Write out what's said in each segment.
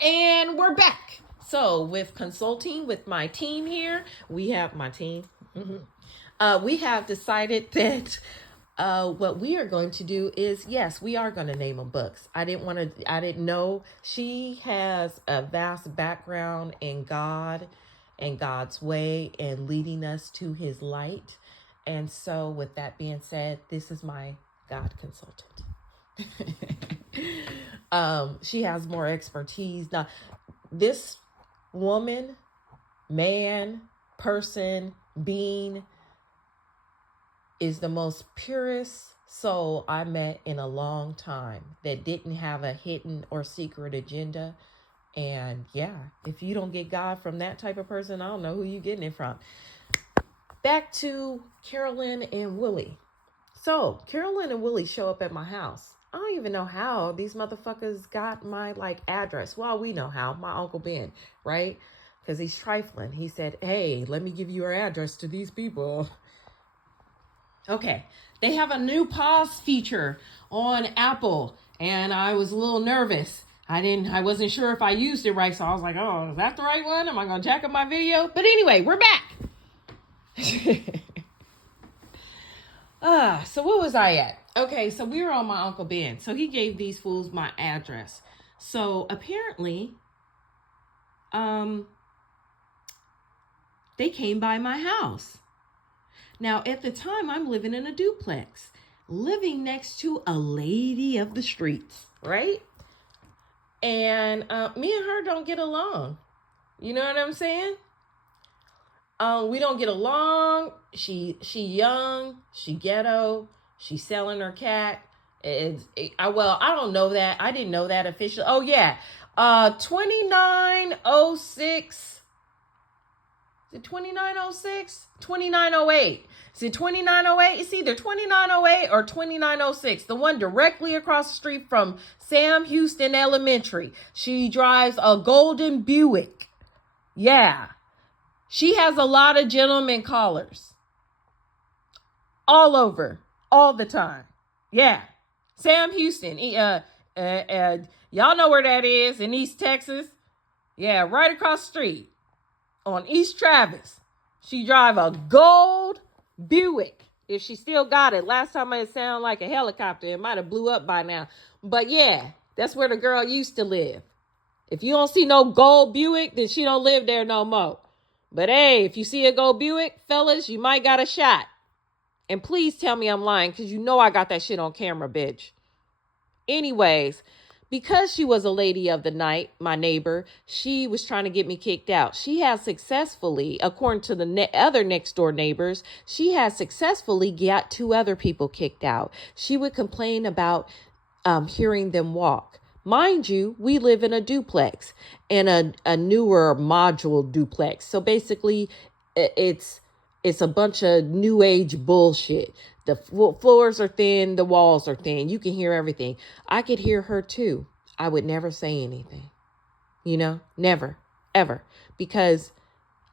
And we're back. So, with consulting with my team here, we have my team. We have decided that what we are going to do is, yes, we are going to name them books. I didn't know she has a vast background in God and God's way and leading us to his light. And so, with that being said, this is my God consultant. She has more expertise. Now, this woman, man, person, being is the most purest soul I met in a long time that didn't have a hidden or secret agenda. And yeah, if you don't get God from that type of person, I don't know who you're getting it from. Back to Carolyn and Willie. So Carolyn and Willie show up at my house. I don't even know how these motherfuckers got my address. Well, we know how. My Uncle Ben, right? Because he's trifling. He said, hey, let me give you your address to these people. Okay. They have a new pause feature on Apple. And I was a little nervous. I wasn't sure if I used it right. So I was like, oh, is that the right one? Am I going to jack up my video? But anyway, we're back. So what was I at? Okay, so we were on my Uncle Ben. So he gave these fools my address. So apparently, they came by my house. Now, at the time, I'm living in a duplex, living next to a lady of the streets, right? And me and her don't get along. You know what I'm saying? We don't get along. She young, she ghetto, she's selling her cat. I don't know that. I didn't know that officially. Oh yeah. 2906. Is it 2906? 2908. Is it 2908? It's either 2908 or 2906. The one directly across the street from Sam Houston Elementary. She drives a golden Buick. Yeah. She has a lot of gentlemen callers. All over. All the time. Yeah. Sam Houston. Y'all know where that is in East Texas. Yeah, right across the street. On East Travis. She drive a gold Buick. If she still got it. Last time it sounded like a helicopter. It might have blew up by now. But yeah, that's where the girl used to live. If you don't see no gold Buick, then she don't live there no more. But hey, if you see a gold Buick, fellas, you might got a shot. And please tell me I'm lying, because you know I got that shit on camera, bitch. Anyways, because she was a lady of the night, my neighbor, she was trying to get me kicked out. She has successfully, according to the other next door neighbors, she has successfully got 2 other people kicked out. She would complain about hearing them walk. Mind you, we live in a duplex and a newer module duplex. So basically, it's a bunch of new age bullshit. The floors are thin, the walls are thin. You can hear everything. I could hear her too. I would never say anything. You know, never, ever. Because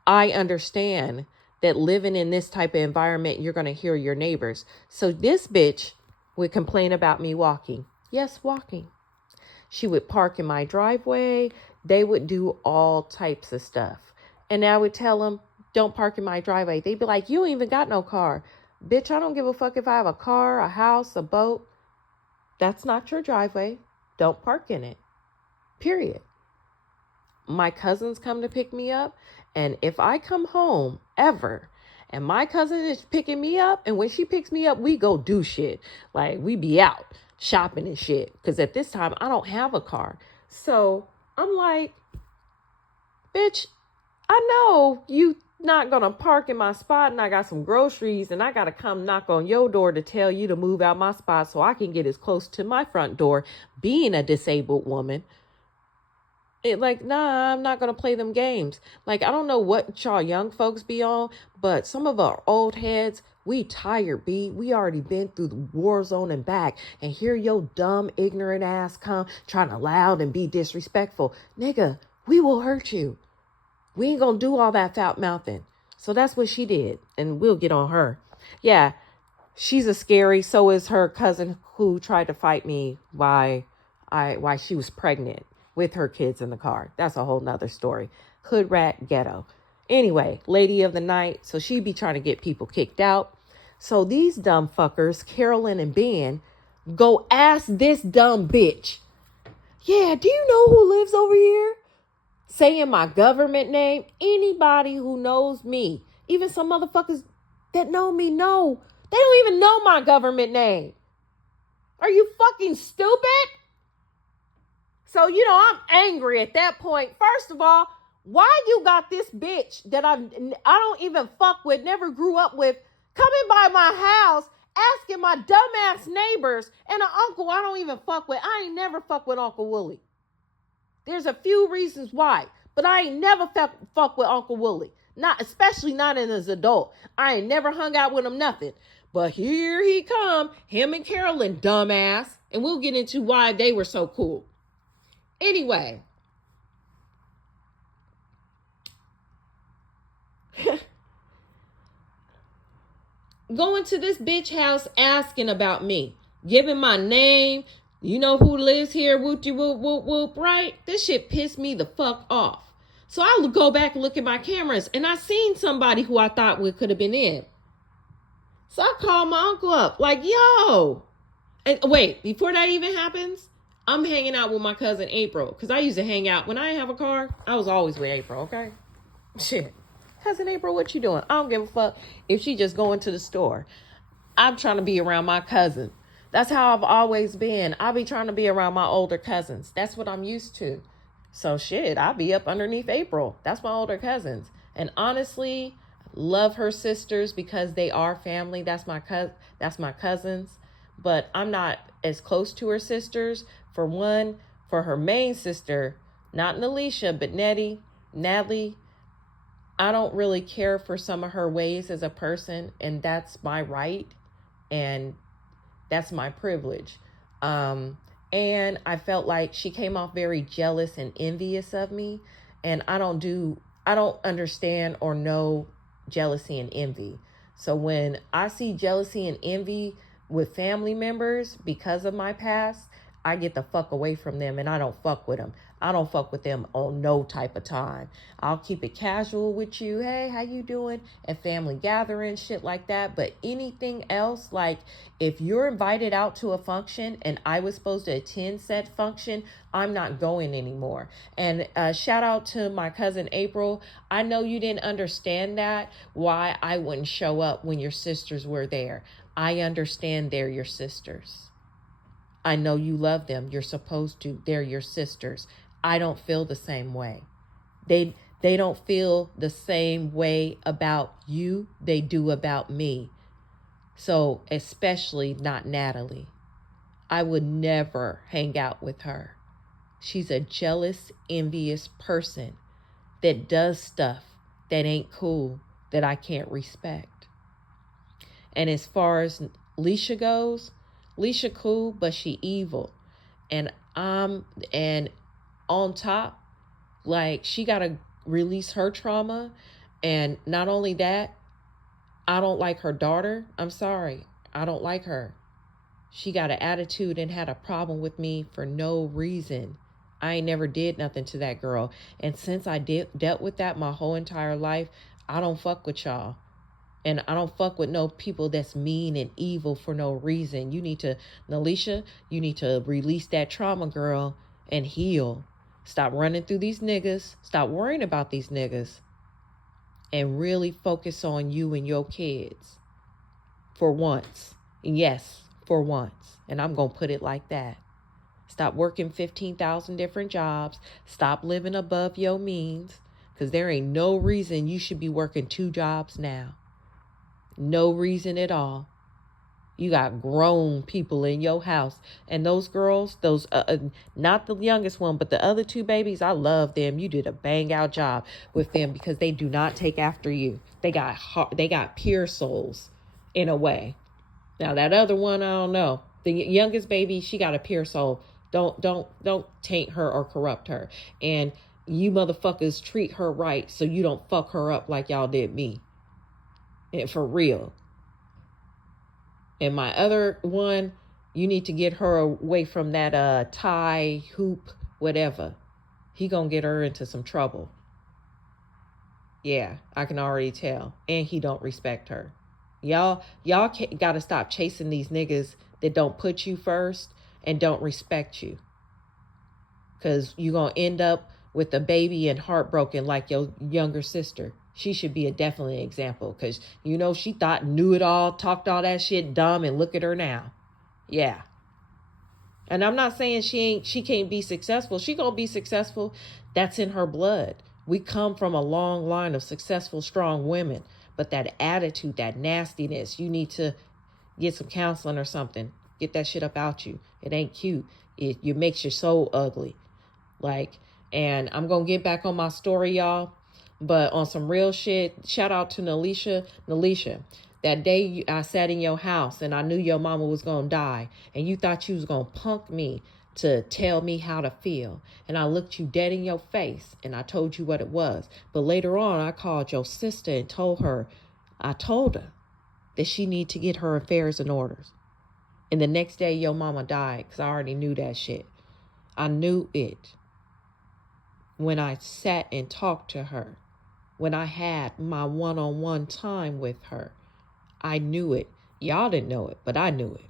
I understand that living in this type of environment, you're going to hear your neighbors. So this bitch would complain about me walking. Yes, walking. She would park in my driveway. They would do all types of stuff. And I would tell them, don't park in my driveway. They'd be like, you ain't even got no car. Bitch, I don't give a fuck if I have a car, a house, a boat. That's not your driveway. Don't park in it. Period. My cousins come to pick me up. And if I come home ever and my cousin is picking me up, and when she picks me up, we go do shit. Like, we be out shopping and shit. Because at this time, I don't have a car. So I'm like, bitch, I know you not gonna park in my spot and I got some groceries and I gotta come knock on your door to tell you to move out my spot so I can get as close to my front door, being a disabled woman. Nah, I'm not gonna play them games. I don't know what y'all young folks be on, but some of our old heads, we tired, B. We already been through the war zone and back, and here your dumb, ignorant ass come trying to loud and be disrespectful. Nigga, we will hurt you. We ain't gonna do all that foul mouthing. So that's what she did. And we'll get on her. Yeah, she's a scary. So is her cousin who tried to fight me why she was pregnant with her kids in the car. That's a whole nother story. Hood rat ghetto. Anyway, lady of the night. So she be trying to get people kicked out. So these dumb fuckers, Carolyn and Ben, go ask this dumb bitch, yeah, do you know who lives over here? Saying my government name. Anybody who knows me, even some motherfuckers that know me, know. They don't even know my government name. Are you fucking stupid? So, I'm angry at that point. First of all, why you got this bitch that I don't even fuck with, never grew up with, coming by my house, asking my dumbass neighbors and an uncle I don't even fuck with. I ain't never fuck with Uncle Willie. There's a few reasons why, but I ain't never fuck with Uncle Willie. Especially not as an adult. I ain't never hung out with him, nothing. But here he come, him and Carolyn, dumbass. And we'll get into why they were so cool. Anyway. Going to this bitch house asking about me. Giving my name. You know who lives here, whoop-de whoop whoop whoop, right? This shit pissed me the fuck off. So I go back and look at my cameras, and I seen somebody who I thought could have been in. So I called my uncle up, like, yo. And wait, before that even happens, I'm hanging out with my cousin April, because I used to hang out. When I didn't have a car, I was always with April, okay? Shit. Cousin April, what you doing? I don't give a fuck if she just going to the store. I'm trying to be around my cousin. That's how I've always been. I'll be trying to be around my older cousins. That's what I'm used to. So shit, I'll be up underneath April. That's my older cousins. And honestly, love her sisters because they are family. That's my cousins. But I'm not as close to her sisters. For one, for her main sister, not Nalisha, but Natalie, I don't really care for some of her ways as a person, and that's my right, and that's my privilege. And I felt like she came off very jealous and envious of me, and I don't understand or know jealousy and envy. So when I see jealousy and envy with family members because of my past, I get the fuck away from them, and I don't fuck with them. I don't fuck with them on no type of time. I'll keep it casual with you. Hey, how you doing? And family gatherings, shit like that. But anything else, like if you're invited out to a function and I was supposed to attend said function, I'm not going anymore. And shout out to my cousin April. I know you didn't understand that, why I wouldn't show up when your sisters were there. I understand they're your sisters. I know you love them. You're supposed to. They're your sisters. I don't feel the same way. They don't feel the same way about you they do about me. So especially not Natalie. I would never hang out with her. She's a jealous, envious person that does stuff that ain't cool, that I can't respect. And as far as Leisha goes, Leisha cool, but she evil. And on top, like, she got to release her trauma. And not only that, I don't like her daughter. I'm sorry. I don't like her. She got an attitude and had a problem with me for no reason. I ain't never did nothing to that girl. And since I dealt with that my whole entire life, I don't fuck with y'all. And I don't fuck with no people that's mean and evil for no reason. Nalisha, you need to release that trauma, girl, and heal. Stop running through these niggas. Stop worrying about these niggas. And really focus on you and your kids. For once. Yes, for once. And I'm going to put it like that. Stop working 15,000 different jobs. Stop living above your means. Because there ain't no reason you should be working 2 jobs now. No reason at all. You got grown people in your house. And those girls, not the youngest one, but the other 2 babies, I love them. You did a bang out job with them because they do not take after you. They got pure souls in a way. Now that other one, I don't know. The youngest baby, she got a pure soul. Don't taint her or corrupt her. And you motherfuckers treat her right so you don't fuck her up like y'all did me. And for real. And my other one, you need to get her away from that tie, hoop, whatever. he gonna get her into some trouble. Yeah, I can already tell. And he don't respect her. Y'all gotta stop chasing these niggas that don't put you first and don't respect you. Because you gonna end up with a baby and heartbroken like your younger sister. She should be a definitely example. Because, she knew it all, talked all that shit dumb, and look at her now. Yeah. And I'm not saying she can't be successful. She gonna be successful. That's in her blood. We come from a long line of successful, strong women. But that attitude, that nastiness, you need to get some counseling or something. Get that shit up out you. It ain't cute. It makes your soul ugly. And I'm gonna get back on my story, y'all. But on some real shit, shout out to Nalisha. Nalisha, that day I sat in your house and I knew your mama was going to die. And you thought you was going to punk me to tell me how to feel. And I looked you dead in your face and I told you what it was. But later on, I called your sister and told her that she need to get her affairs in order. And the next day, your mama died because I already knew that shit. I knew it when I sat and talked to her, when I had my one-on-one time with her. I knew it. Y'all didn't know it, but I knew it.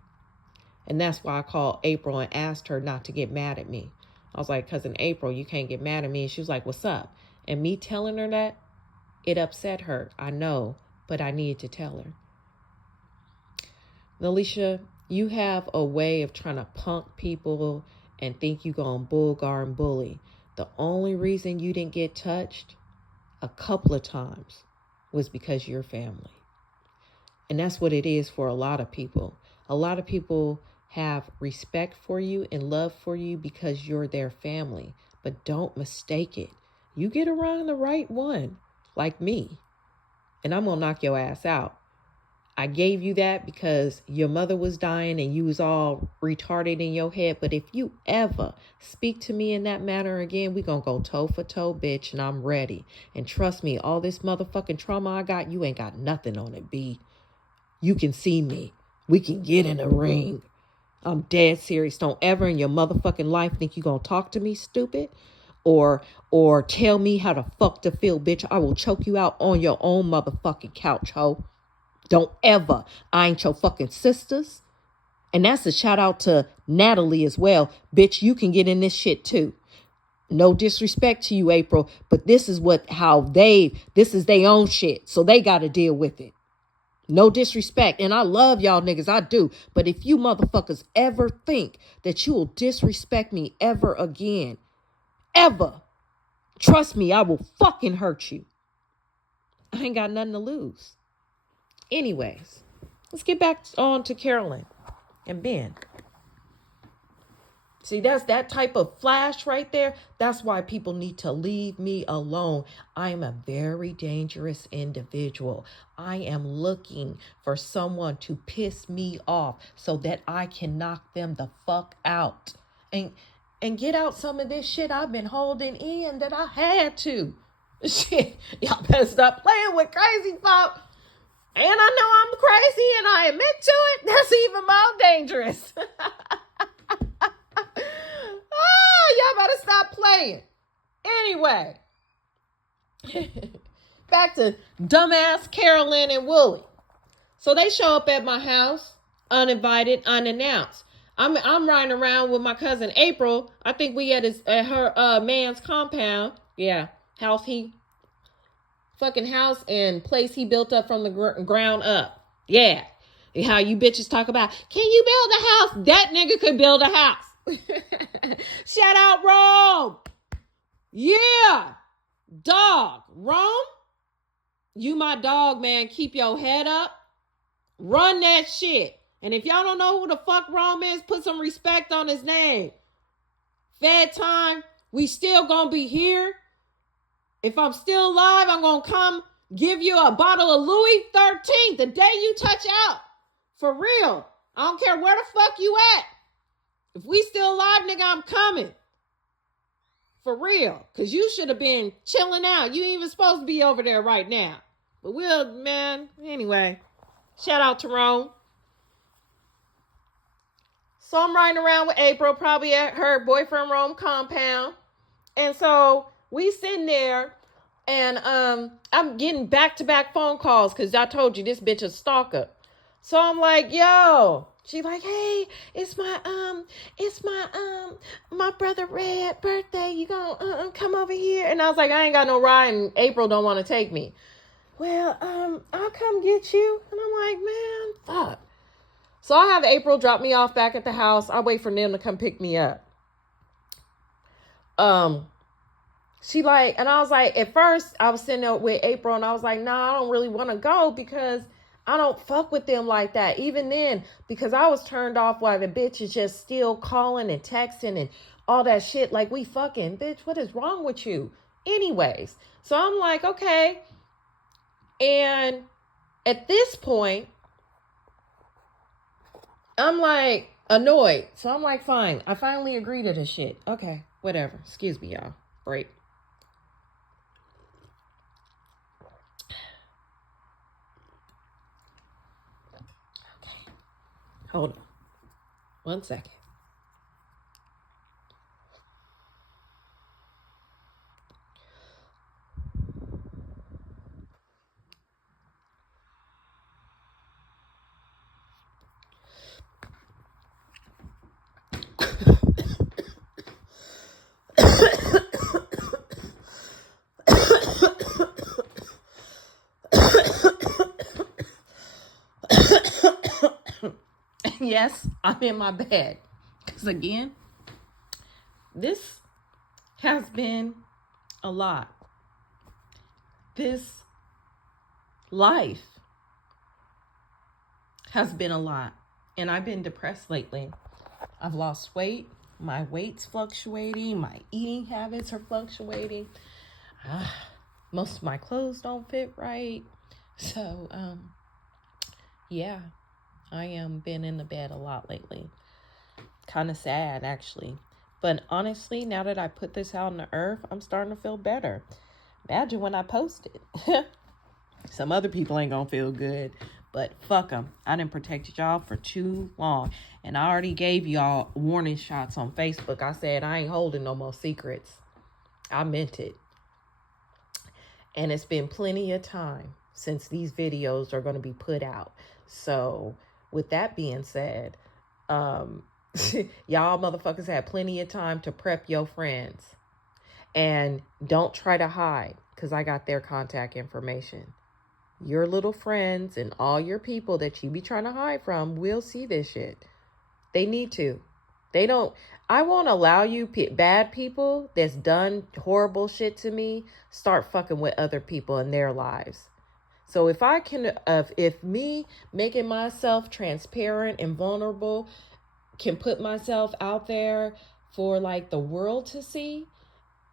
And that's why I called April and asked her not to get mad at me. I was like, Cousin April, you can't get mad at me. And she was like, what's up? And me telling her that, it upset her. I know, but I needed to tell her. Nalisha, you have a way of trying to punk people and think you gonna bulgar and bully. The only reason you didn't get touched a couple of times was because you're family. And that's what it is for a lot of people. A lot of people have respect for you and love for you because you're their family. But don't mistake it. You get around the right one, like me, and I'm going to knock your ass out. I gave you that because your mother was dying and you was all retarded in your head. But if you ever speak to me in that manner again, we going to go toe for toe, bitch, and I'm ready. And trust me, all this motherfucking trauma I got, you ain't got nothing on it, B. You can see me. We can get in a ring. I'm dead serious. Don't ever in your motherfucking life think you gonna talk to me, stupid. Or tell me how the fuck to feel, bitch. I will choke you out on your own motherfucking couch, ho. Don't ever. I ain't your fucking sisters. And that's a shout out to Natalie as well. Bitch, you can get in this shit too. No disrespect to you, April, but this is this is their own shit. So they got to deal with it. No disrespect. And I love y'all niggas. I do. But if you motherfuckers ever think that you will disrespect me ever again, ever, trust me, I will fucking hurt you. I ain't got nothing to lose. Anyways, let's get back on to Carolyn and Ben. See, that's that type of flash right there. That's why people need to leave me alone. I am a very dangerous individual. I am looking for someone to piss me off so that I can knock them the fuck out and get out some of this shit I've been holding in that I had to. Shit, y'all better stop playing with crazy folk. And I know I'm crazy and I admit to it. That's even more dangerous. Y'all better stop playing. Anyway, back to dumbass Carolyn and Wooly. So they show up at my house, uninvited, unannounced. I'm riding around with my cousin April. I think we at her man's compound. Yeah, house and place he built up from the ground up. Yeah, how you bitches talk about, can you build a house? That nigga could build a house. Shout out Rome. Yeah. Dog. Rome, you my dog, man. Keep your head up. Run that shit. And if y'all don't know who the fuck Rome is, put some respect on his name. Fed time. We still gonna be here. If I'm still alive, I'm gonna come give you a bottle of Louis 13 the day you touch out. For real. I don't care where the fuck you at. If we still alive, nigga, I'm coming. For real. Because you should have been chilling out. You ain't even supposed to be over there right now. But anyway. Shout out to Rome. So I'm riding around with April, probably at her boyfriend Rome compound. And so we sitting there, and I'm getting back-to-back phone calls because I told you this bitch a stalker. So I'm like, yo. She like, hey, it's my brother Red birthday. You gonna come over here? And I was like, I ain't got no ride, and April don't want to take me. Well, I'll come get you. And I'm like, man, fuck. So I have April drop me off back at the house. I wait for them to come pick me up. She like, and I was like, at first I was sitting there with April, and I was like, nah, I don't really want to go because I don't fuck with them like that. Even then, because I was turned off while the bitch is just still calling and texting and all that shit. Like, we fucking, bitch, what is wrong with you? Anyways, so I'm like, okay. And at this point, I'm like annoyed. So I'm like, fine. I finally agree to this shit. Okay, whatever. Excuse me, y'all. Break. Okay. Hold on. 1 second. Yes, I'm in my bed. Because again, this has been a lot. This life has been a lot. And I've been depressed lately. I've lost weight. My weight's fluctuating. My eating habits are fluctuating. Most of my clothes don't fit right. So, yeah, I am been in the bed a lot lately. Kind of sad, actually. But honestly, now that I put this out in the earth, I'm starting to feel better. Imagine when I post it. Some other people ain't gonna feel good, but fuck them. I didn't protect y'all for too long. And I already gave y'all warning shots on Facebook. I said I ain't holding no more secrets. I meant it. And it's been plenty of time since these videos are going to be put out. So with that being said, y'all motherfuckers had plenty of time to prep your friends. And don't try to hide, because I got their contact information. Your little friends and all your people that you be trying to hide from will see this shit. They need to. They don't. I won't allow you bad people that's done horrible shit to me start fucking with other people in their lives. So if I can, if me making myself transparent and vulnerable can put myself out there for like the world to see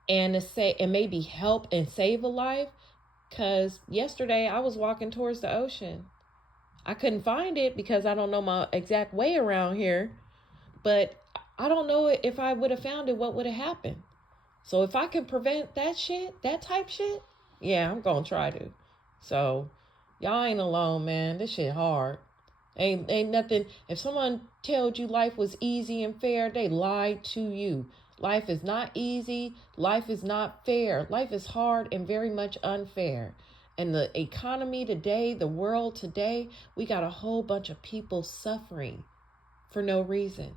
and to say, and maybe help and save a life. Because yesterday I was walking towards the ocean. I couldn't find it because I don't know my exact way around here. But I don't know if I would have found it, what would have happened. So if I can prevent that shit, that type shit, yeah, I'm going to try to. So y'all ain't alone, man. This shit hard. Ain't nothing. If someone told you life was easy and fair, they lied to you. Life is not easy. Life is not fair. Life is hard and very much unfair. And the economy today, the world today, we got a whole bunch of people suffering for no reason.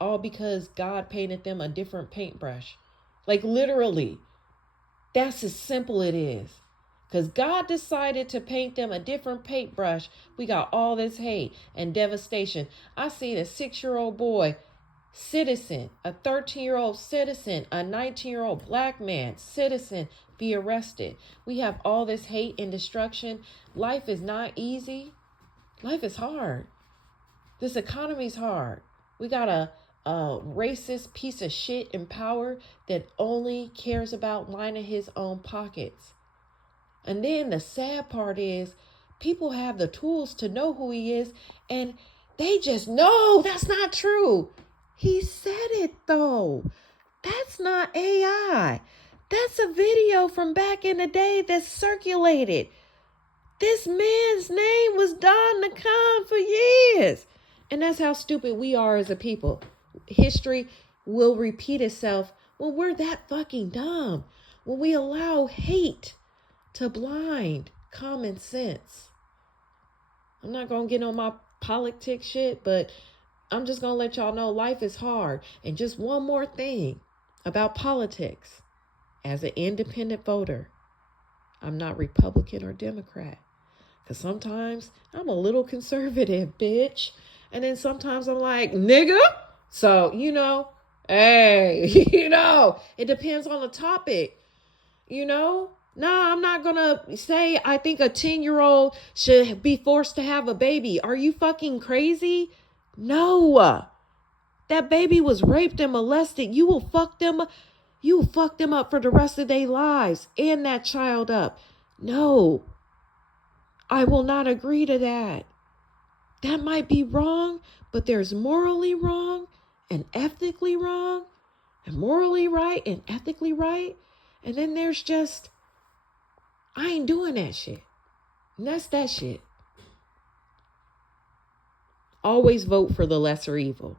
All because God painted them a different paintbrush. Like literally, that's as simple it is. Because God decided to paint them a different paintbrush. We got all this hate and devastation. I seen a 6-year-old boy, citizen, a 13-year-old citizen, a 19-year-old black man, citizen, be arrested. We have all this hate and destruction. Life is not easy. Life is hard. This economy's hard. We got a racist piece of shit in power that only cares about lining his own pockets. And then the sad part is people have the tools to know who he is and they just know that's not true. He said it though. That's not AI. That's a video from back in the day that circulated. This man's name was Don Khan for years. And that's how stupid we are as a people. History will repeat itself When we're that fucking dumb. When we allow hate to blind common sense. I'm not going to get on my politics shit, but I'm just going to let y'all know life is hard. And just one more thing about politics. As an independent voter, I'm not Republican or Democrat. Because sometimes I'm a little conservative, bitch. And then sometimes I'm like, nigga. So, hey, it depends on the topic, Nah, I'm not going to say I think a 10-year-old should be forced to have a baby. Are you fucking crazy? No. That baby was raped and molested. You will fuck them up for the rest of their lives and that child up. No. I will not agree to that. That might be wrong, but there's morally wrong and ethically wrong and morally right and ethically right. And then there's just, I ain't doing that shit. And that's that shit. Always vote for the lesser evil.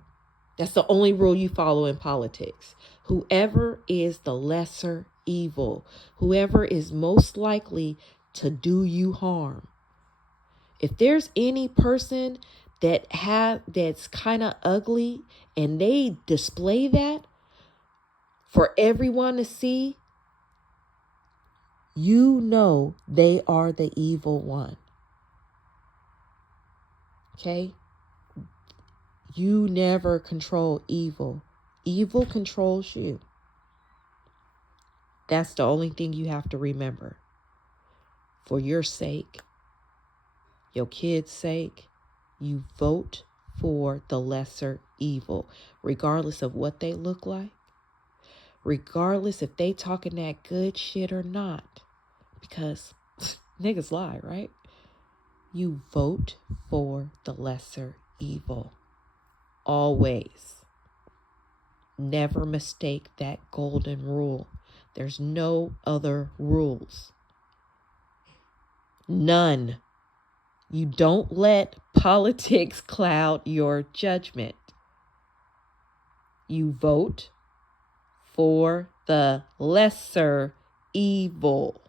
That's the only rule you follow in politics. Whoever is the lesser evil, whoever is most likely to do you harm. If there's any person that's kind of ugly and they display that for everyone to see, they are the evil one. Okay? You never control evil. Evil controls you. That's the only thing you have to remember. For your sake, your kids' sake, you vote for the lesser evil, regardless of what they look like, regardless if they talking that good shit or not, because niggas lie, right? You vote for the lesser evil. Always. Never mistake that golden rule. There's no other rules. None. You don't let politics cloud your judgment. You vote for the lesser evil.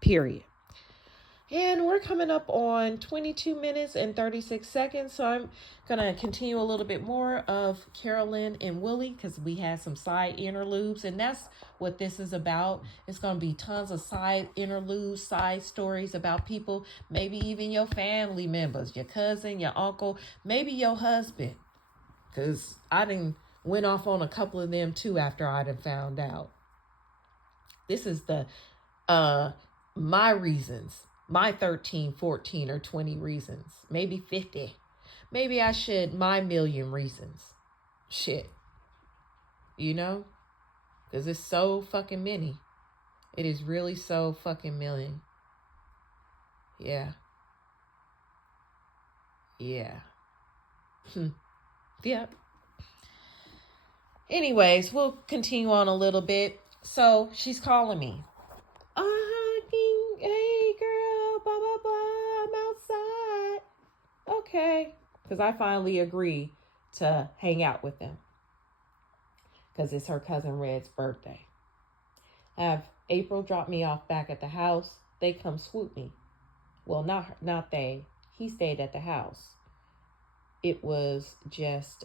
Period. And we're coming up on 22 minutes and 36 seconds. So I'm going to continue a little bit more of Carolyn and Willie because we had some side interludes. And that's what this is about. It's going to be tons of side interludes, side stories about people, maybe even your family members, your cousin, your uncle, maybe your husband. Because I done went off on a couple of them too after I done found out. This is the my reasons. My 13, 14, or 20 reasons. Maybe 50. Maybe I should my million reasons. Shit. Because it's so fucking many. It is really so fucking million. Yeah. Yeah. Yep. Anyways, we'll continue on a little bit. So she's calling me. Hey girl, blah, blah, blah, I'm outside. Okay. Because I finally agree to hang out with them. Because it's her cousin Red's birthday. I have April drop me off back at the house. They come swoop me. Well, not they. He stayed at the house. It was just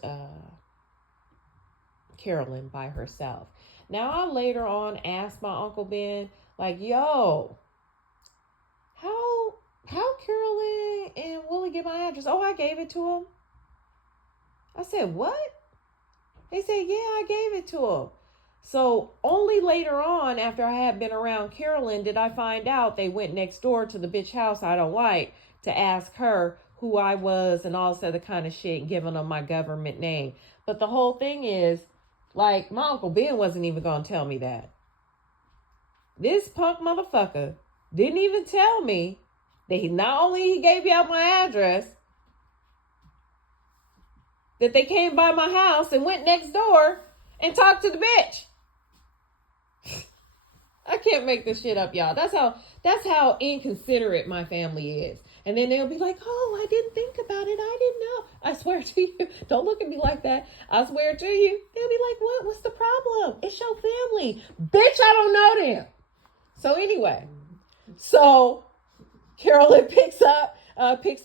Carolyn by herself. Now, I later on asked my Uncle Ben, like, yo, how Carolyn and Willie get my address? Oh, I gave it to him. I said, what? They said, yeah, I gave it to him. So only later on, after I had been around Carolyn, did I find out they went next door to the bitch house I don't like to ask her who I was and all this other kind of shit, giving them my government name. But the whole thing is, like, my Uncle Ben wasn't even going to tell me that. This punk motherfucker didn't even tell me that not only he gave you out my address, that they came by my house and went next door and talked to the bitch. I can't make this shit up, y'all. That's how inconsiderate my family is. And then they'll be like, oh, I didn't think about it. I didn't know. I swear to you. Don't look at me like that. I swear to you. They'll be like, what? What's the problem? It's your family. Bitch, I don't know them. So anyway, so Carolyn picks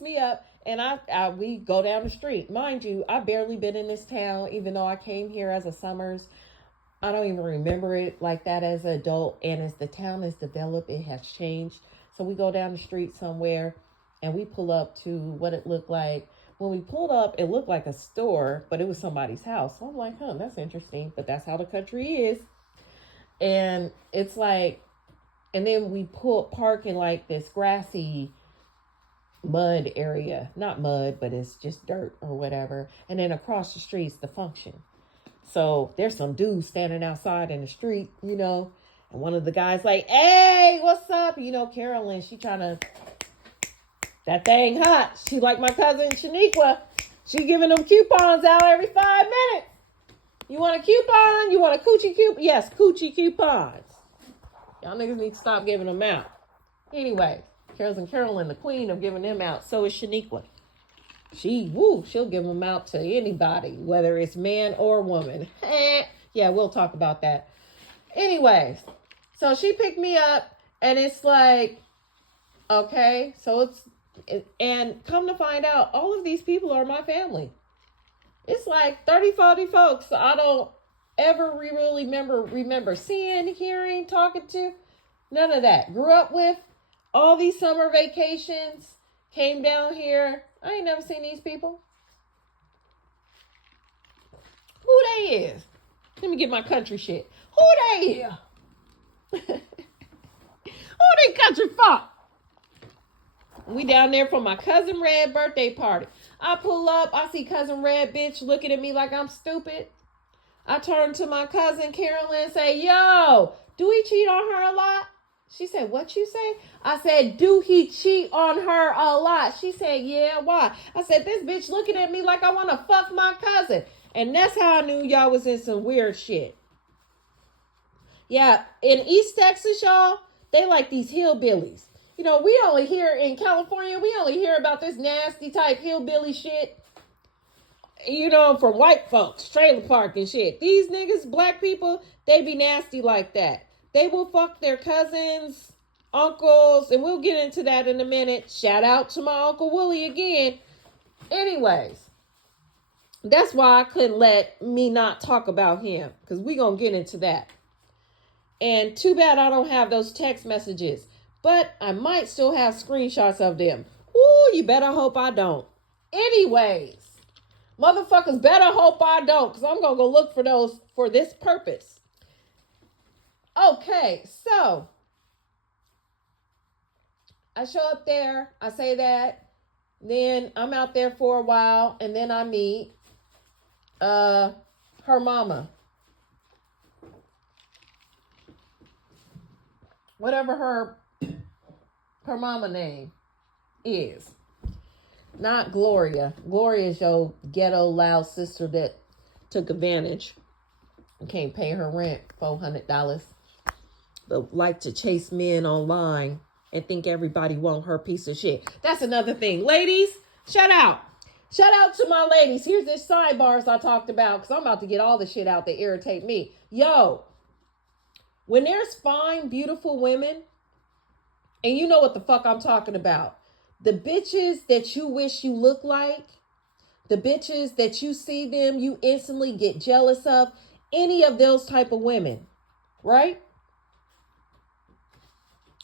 me up, and we go down the street. Mind you, I've barely been in this town, even though I came here as a summers. I don't even remember it like that as an adult. And as the town has developed, it has changed. So we go down the street somewhere, and we pull up to what it looked like. When we pulled up, it looked like a store, but it was somebody's house. So I'm like, that's interesting. But that's how the country is. And it's like, and then we park in like this grassy mud area. Not mud, but it's just dirt or whatever. And then across the street's the function. So there's some dudes standing outside in the street, and one of the guys like, hey, what's up? Carolyn, she trying to, that thing hot. She like my cousin Shaniqua. She giving them coupons out every 5 minutes. You want a coupon? You want a coochie coupon? Yes, coochie coupons. Y'all niggas need to stop giving them out. Anyway, Carolyn, the queen of giving them out. So is Shaniqua. She'll give them out to anybody, whether it's man or woman. Yeah, we'll talk about that. Anyways, so she picked me up, and it's like, okay, so and come to find out, all of these people are my family. It's like 30, 40 folks I don't ever really remember seeing, hearing, talking to. None of that. Grew up with, all these summer vacations, came down here. I ain't never seen these people. Who they is? Let me get my country shit. Who they is? Who they country for? We down there for my cousin Red birthday party. I pull up, I see cousin Red bitch looking at me like I'm stupid. I turn to my cousin Carolyn and say, yo, do he cheat on her a lot? She said, what you say? I said, do he cheat on her a lot? She said, yeah, why? I said, this bitch looking at me like I want to fuck my cousin. And that's how I knew y'all was in some weird shit. Yeah, in East Texas, y'all, they like these hillbillies. We only hear in California, we only hear about this nasty type hillbilly shit. From white folks, trailer park and shit. These niggas, black people, they be nasty like that. They will fuck their cousins, uncles, and we'll get into that in a minute. Shout out to my Uncle Willie again. Anyways, that's why I couldn't let me not talk about him, because we're going to get into that. And too bad I don't have those text messages, but I might still have screenshots of them. Ooh, you better hope I don't. Anyways, motherfuckers better hope I don't, because I'm going to go look for those for this purpose. Okay, so I show up there, I say that, then I'm out there for a while, and then I meet her mama. Whatever her mama name is. Not Gloria. Gloria is your ghetto loud sister that took advantage and can't pay her rent, $400. But like to chase men online and think everybody want her piece of shit. That's another thing. Ladies, shout out. Shout out to my ladies. Here's this sidebars I talked about, because I'm about to get all the shit out that irritate me. Yo, when there's fine, beautiful women, and you know what the fuck I'm talking about. The bitches that you wish you look like, the bitches that you see them, you instantly get jealous of, any of those type of women, right?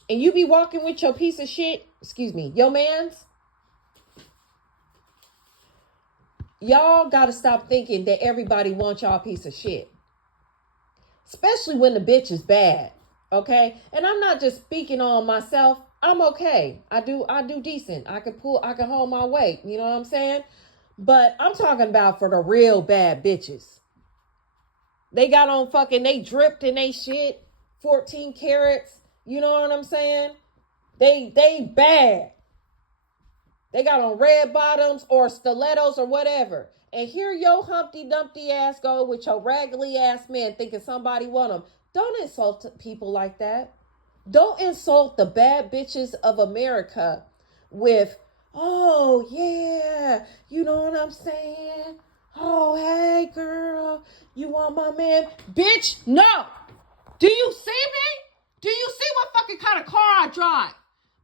And you be walking with your piece of shit, your mans. Y'all got to stop thinking that everybody wants y'all piece of shit. Especially when the bitch is bad, okay? And I'm not just speaking on myself. I'm okay. I do decent. I can hold my weight. You know what I'm saying? But I'm talking about for the real bad bitches. They got on they dripped in they shit, 14 carats. You know what I'm saying? They bad. They got on red bottoms or stilettos or whatever. And here your Humpty Dumpty ass go with your raggedy ass man thinking somebody want them. Don't insult people like that. Don't insult the bad bitches of America with Oh, yeah. You know what I'm saying? Oh, hey, girl. You want my man? Bitch, no. Do you see me? Do you see what fucking kind of car I drive?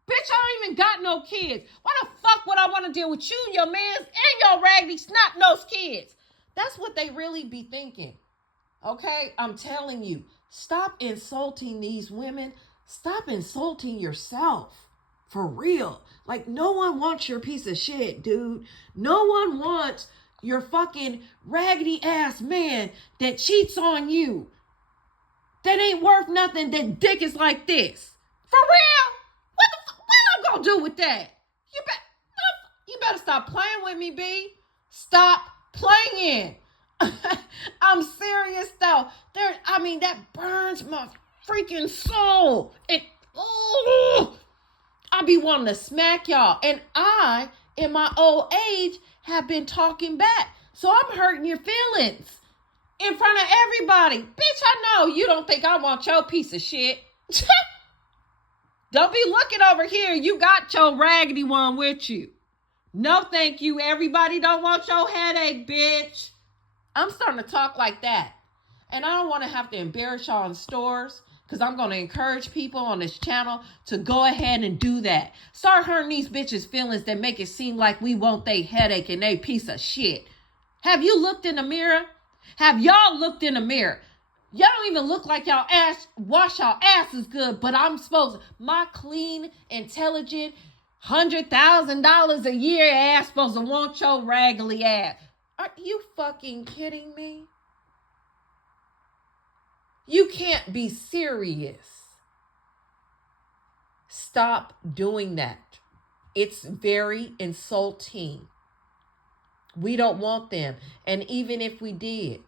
Bitch, I don't even got no kids. Why the fuck would I want to deal with you, your mans, and your raggedy snot-nosed kids? That's what they really be thinking. Okay? I'm telling you. Stop insulting these women. Stop insulting yourself. For real. Like, no one wants your piece of shit, dude. No one wants your fucking raggedy ass man that cheats on you. That ain't worth nothing. That dick is like this. For real? What I'm gonna do with that? You better stop playing with me, B. Stop playing. I'm serious though. That burns my freaking soul. I be wanting to smack y'all. And I, in my old age, have been talking back. So I'm hurting your feelings in front of everybody. Bitch, I know you don't think I want your piece of shit. Don't be looking over here. You got your raggedy one with you. No, thank you. Everybody don't want your headache, bitch. I'm starting to talk like that. And I don't want to have to embarrass y'all in stores, because I'm going to encourage people on this channel to go ahead and do that. Start hurting these bitches' feelings that make it seem like we want they headache and they piece of shit. Have you looked in the mirror? Have y'all looked in the mirror? Y'all don't even look like y'all wash y'all asses good, but my clean, intelligent, $100,000 a year ass supposed to want your raggedy ass. Are you fucking kidding me? You can't be serious. Stop doing that. It's very insulting. We don't want them. And even if we did,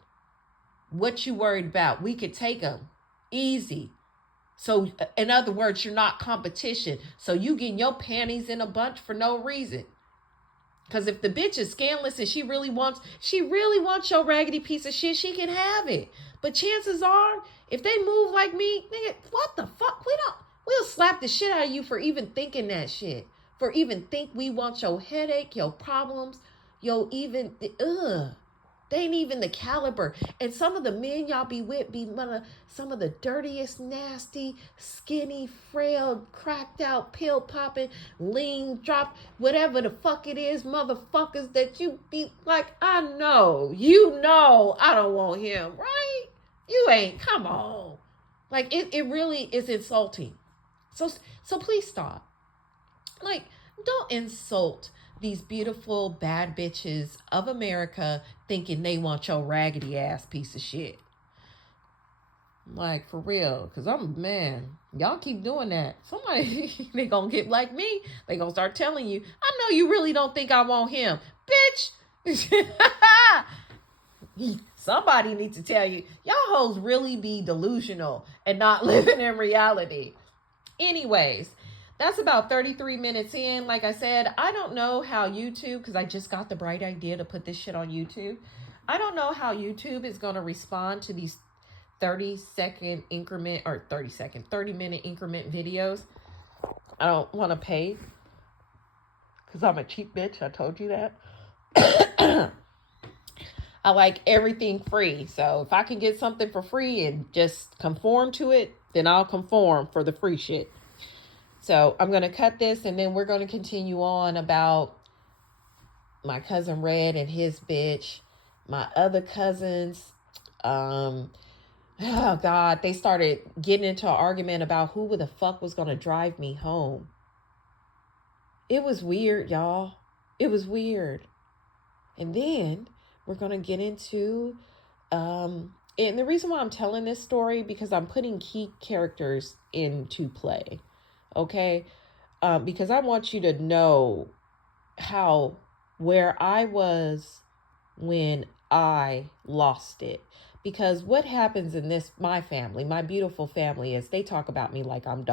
what you worried about? We could take them easy. So in other words, you're not competition. So you getting your panties in a bunch for no reason. Because if the bitch is scandalous and she really wants your raggedy piece of shit, she can have it. But chances are, if they move like me, nigga, what the fuck? We'll slap the shit out of you for even thinking that shit. For even think we want your headache, your problems, They ain't even the caliber. And some of the men y'all be with be some of the dirtiest, nasty, skinny, frail, cracked out, pill popping, lean, drop, whatever the fuck it is, motherfuckers that you be like, I know I don't want him, right? You ain't, come on. Like, it really is insulting. So please stop. Like, don't insult these beautiful bad bitches of America thinking they want your raggedy ass piece of shit. Like, for real. Because y'all keep doing that. Somebody, they gonna get like me. They gonna start telling you, I know you really don't think I want him. Bitch. Somebody needs to tell you, y'all hoes really be delusional and not living in reality. Anyways, that's about 33 minutes in. Like I said, I don't know how YouTube, because I just got the bright idea to put this shit on YouTube. I don't know how YouTube is going to respond to these 30-minute increment videos. I don't want to pay because I'm a cheap bitch. I told you that. I like everything free. So if I can get something for free and just conform to it, then I'll conform for the free shit. So I'm going to cut this and then we're going to continue on about my cousin Red and his bitch. My other cousins, oh God, they started getting into an argument about who the fuck was going to drive me home. It was weird, y'all. It was weird. And then we're going to get into, and the reason why I'm telling this story, because I'm putting key characters into play. Okay? Because I want you to know where I was when I lost it. Because what happens in my family, my beautiful family, is they talk about me like I'm a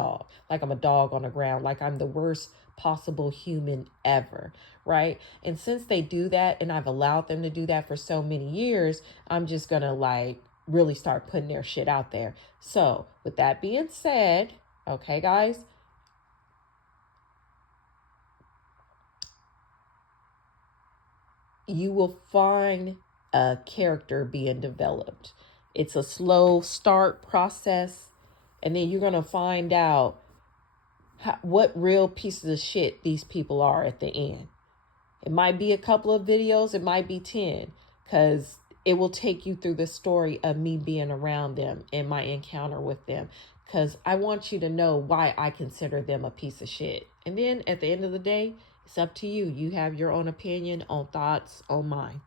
dog on the ground, like I'm the worst possible human ever, right? And since they do that, and I've allowed them to do that for so many years, I'm just gonna really start putting their shit out there. So with that being said, okay, guys, you will find a character being developed. It's a slow start process, and then you're going to find out what real pieces of shit these people are at the end. It might be a couple of videos, it might be 10, because it will take you through the story of me being around them and my encounter with them, because I want you to know why I consider them a piece of shit. And then at the end of the day, it's up to you. You have your own opinion, own thoughts, own mind.